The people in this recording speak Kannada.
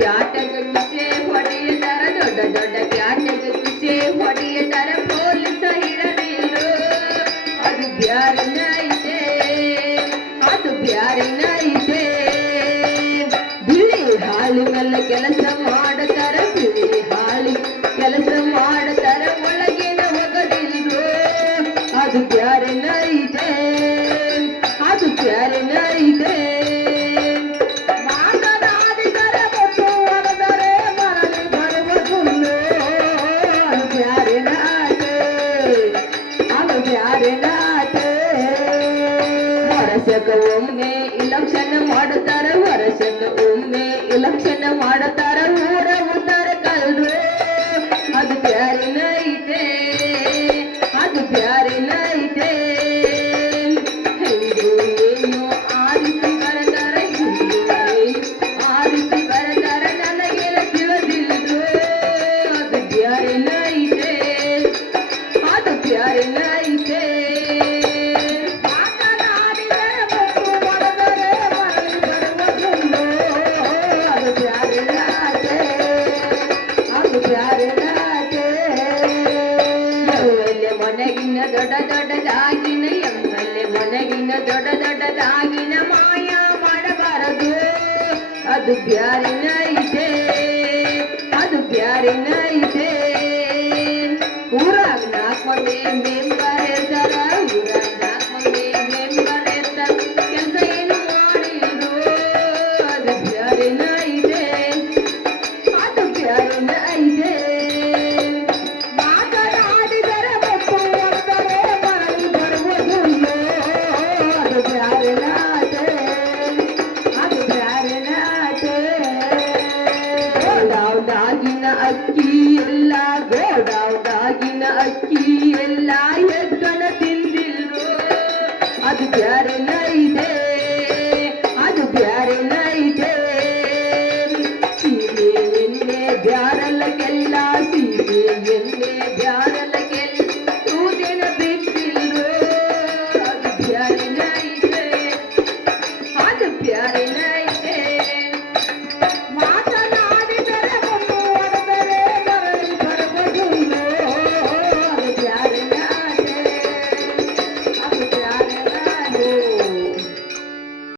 ಪ್ಯಾಟೆಗೆ ಕಿಸೆ ಹೊಡೆಯುತ್ತಾರೆ ದೊಡ್ಡ ದೊಡ್ಡ ಪ್ಯಾಟೆಗೆ ಕಿಸೆ ಹೊಡೆಯುತ್ತಾರೆ ಪೊಲೀಸ ಹಿಡದಿಲ್ಲು ಅದು ಬ್ಯಾರಿನ ಇದೆ ಅದು ಬ್ಯಾರಿನ ಇದೆ ಬಿಳಿ ಹಾಲಿನಲ್ಲಿ ಕೆಲಸ ಮಾಡುತ್ತಾರೆ ಬಿಳಿ ಹಾಲಿ ಕೆಲಸ ಮಾಡುತ್ತಾರೆ ಒಳಗಿನ ಹೋಗದಿಲ್ಲು ಅದು ಬ್ಯಾರಿನ ಇದೆ ಅದು ಬ್ಯಾರಿನ ಇದೆ ವರ್ಷಕ್ಕೊಮ್ಮೆ ಇಲೆಕ್ಷನ್ ಮಾಡುತ್ತಾರೆ ವರ್ಷಕ್ಕೊಮ್ಮೆ ಇಲೆಕ್ಷನ್ ಮಾಡುತ್ತಾರೆ ಊರ ಉತ್ತರ ಕಲ್ರು ಅದು ಬ್ಯಾರಿನ ಇದೆ ಅದು ಬ್ಯಾರಿನ ಇದೆ ಹಿಂದೂ ಏನು ಆರಿಸಿ ಬರ್ತಾರೆ ಹಿಂದೂ ಆರಿಸಿ ಬರ್ತಾರೆ ನನಗೇನು ತಿಳಿದಿಲ್ರು ಅದು ಬ್ಯಾರಿನ ಇದೆ ಅದು ಬ್ಯಾರಿನ ಇದೆ ಮೊನಗಿನ ದೊಡ್ಡ ದೊಡ್ಡದಾಗಿನ ಎಂಬಲ್ಲಿ ಮೊನಗಿನ ದೊಡ್ಡ ದೊಡ್ಡದಾಗಿನ ಮಾಯ ಮಾಡಬಾರದು ಅದು ಬ್ಯಾರಿನ ಇದೆ ಅದು ಬ್ಯಾರಿನ ಇದೆ ಊರಾಗ 4 ಮಂದಿ ಮೆಂಬರ್ ಇರ್ತಾರ ಊರಾಗ 4 ಮಂದಿ ಮೆಂಬರ್ ಇರ್ತಾರ ಕೆಲಸ ಏನು ಮಾಡಿದ್ರು ಅದು ಬ್ಯಾರಿನ ಇದೆ ಅದು ಬ್ಯಾರಿನ ಇದೆ ಗೋಡಾವ್ನಾಗಿನ ಅಕ್ಕಿ ಎಲ್ಲ ಗೋಡಾವ್ನಾಗಿನ ಅಕ್ಕಿ ಎಲ್ಲ ಎಕ್ಕನ ತಿಂದಿಲ್ರು ಅದು ಬ್ಯಾರಿನ ಇದೆ